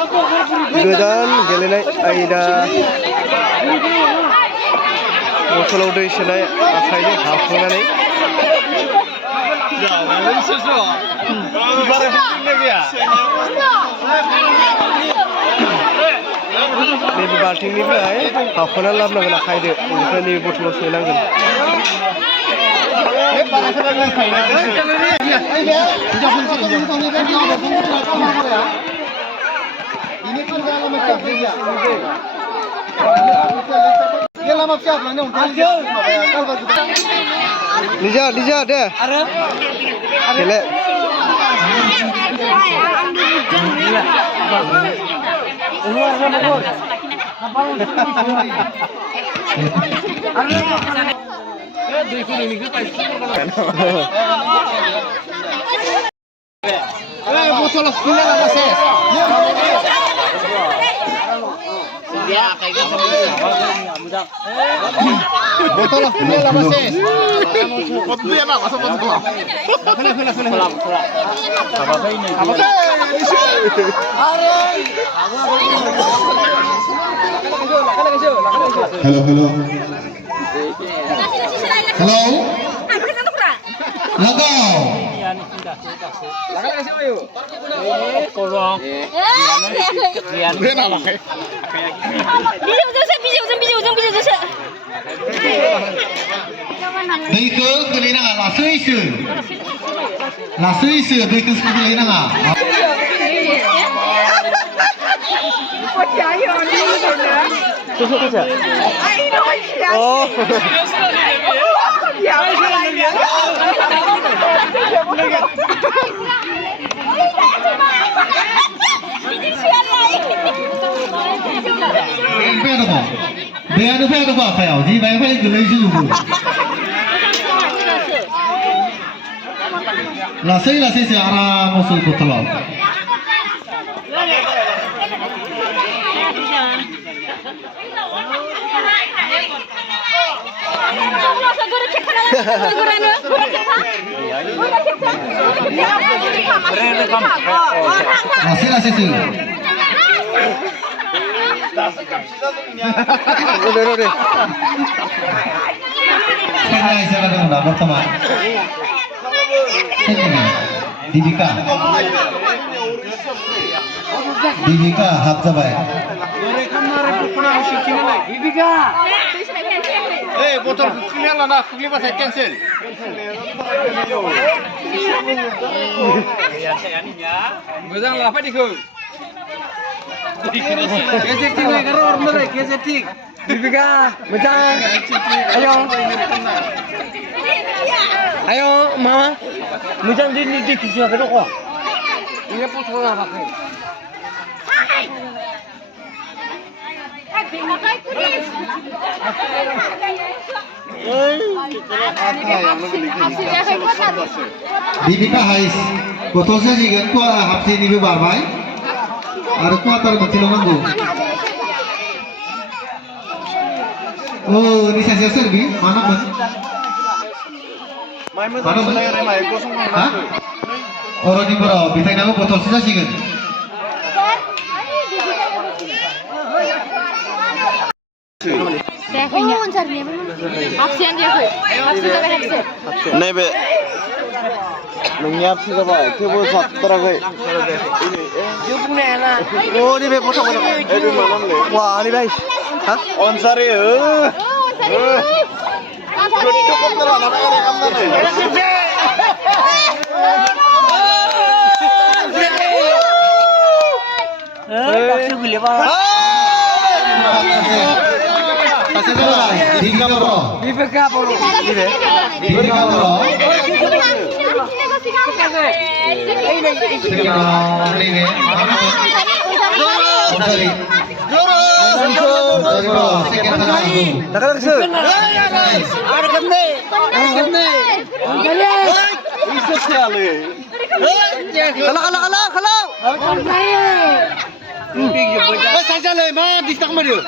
गोदान गेलेनाय आयदा बथलाव दै सोनाय आखाइजों हाफ्लेनानै नैबे बाल्थिंनिफ्राय हाबख'नानै लाबोनांगोन आखाइजों बेनिफ्राय नैबे बथलाव सोनांगोन Liza deh. Gile. Botol punya lah masih. Botolnya lah masa botol. Apa ini? Apa Hello. Hello. Lagau. दैखौ गोलैनाङा लासैसो दैखौ गोलैनाङा Bayar apa kaya? Di bayar gelai juga. Lasai searah musuh botol. Lasai sih. Udah. Saya ada pertama. Dibika hap jabai. Dibika. Botol clear lah nak, clear pasal cancel. Betul lah apa dikau? Kesetik ni keror mana kesetik. Dibika, betul. Ayo, mama. Macam di kisah kedok. Ini pun salah pakai. Dibika hais. Botol saya juga tu hapsi ni berbarbai. Ada tu atar kecil manggu. Oh, ini saya serbi. Mana pun. Mana pun. Orang ni berapa? Bitai nama botol saya juga. Nebe. Nunggu apa coba? Coba satu lagi. Oh, ni be potong. Wah, ni guys. Hah? Onsari. Cukup terus nak rekam nanti. Kasih beli apa? Kasih berapa? Tiga bro. Dibeka bro. Tiga bro. Saja le, mana distak mana?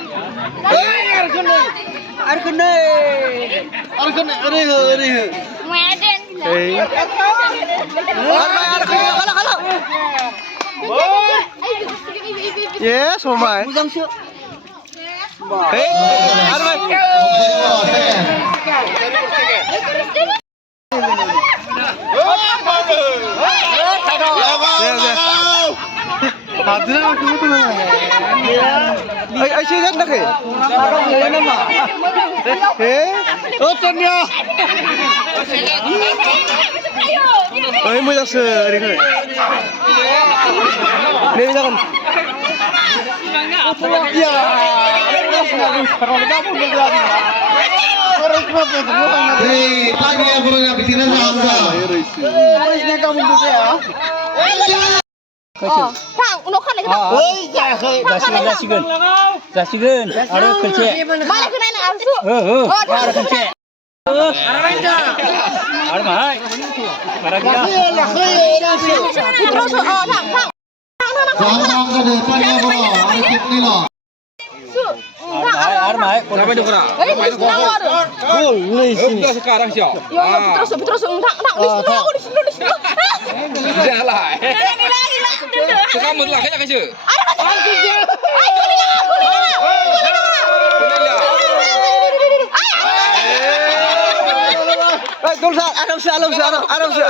Arkene. Ye, somai. Hei, ada mai. Ada aku tu mana? Ai sih dah ke? Oh Tanya. Ai mau dah seri ke? Ni jangan. Ya. Hei, tadi apa yang bicara sama? Thằng nó khăn này cái 자식은 알아 그렇지. 말해 그날 나 알수. 알아 그렇지. 알아 말. 말하기야. 부드러워서 thằng Sama ke tadi apa? Ada tip ni lah. 알아 말. Sampai dukra. ấy đi xuống nào rồi. Untuk sekarang siap. Yo butuh thằng đi xuống đi xuống. Jangan lah. Lagi lah. Kamu telah kayak kasih. Ada kata. Ay, kuliah. Tolong aram se.